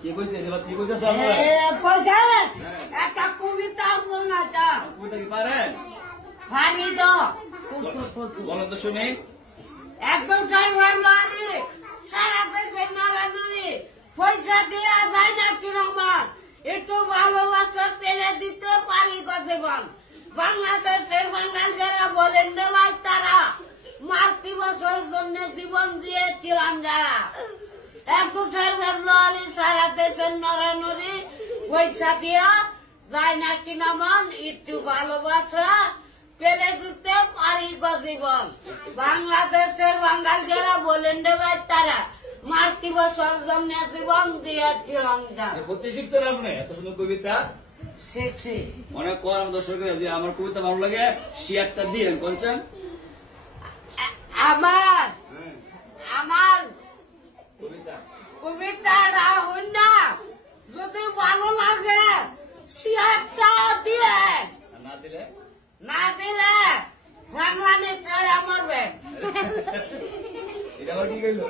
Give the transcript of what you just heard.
কি কইছে এগুলা কি কইতাছ কইছে একটা কবিতা শোনাতা কবিতা কি পারেন ভারী তো কুসু কুসু বলেন তো শুনি একদম ড্রাইভার লরি সারা দেশে নারায়ণী পয়সা দেওয়া যায় না কিরকম একটু ভালোবাসা পেলে দিতে পারি কতক্ষণ বাংলাদেশের বাঙাল যারা বলেন না ভাই তারা মাতৃভাষার জন্য জীবন দিয়েছিলাম যারা একদম ড্রাইভার লরি সারা দেশের নারায়ণী পয়সা দেওয়া যায় না কিরকম একটু ভালোবাসা পেলে দিতে পারি জীবন বাংলাদেশের বাঙাল যারা বলেন রে ভাই তারা মাতৃভাষার জন্য জীবন দিয়েছিলাম বলতে শিখছেন আপনি এত সুন্দর কবিতা শিখছি অনেক কর দর্শকের যে আমার কবিতা ভালো লাগে শেয়ারটা দিলেন কোনছেন আমার আমার কবিতা কবিতাটা হই না যদি ভালো লাগে শেয়ারটা দিয়ে না দিলে না দিলে ভগবানের তারা মরবে এটা আবার কি কইলো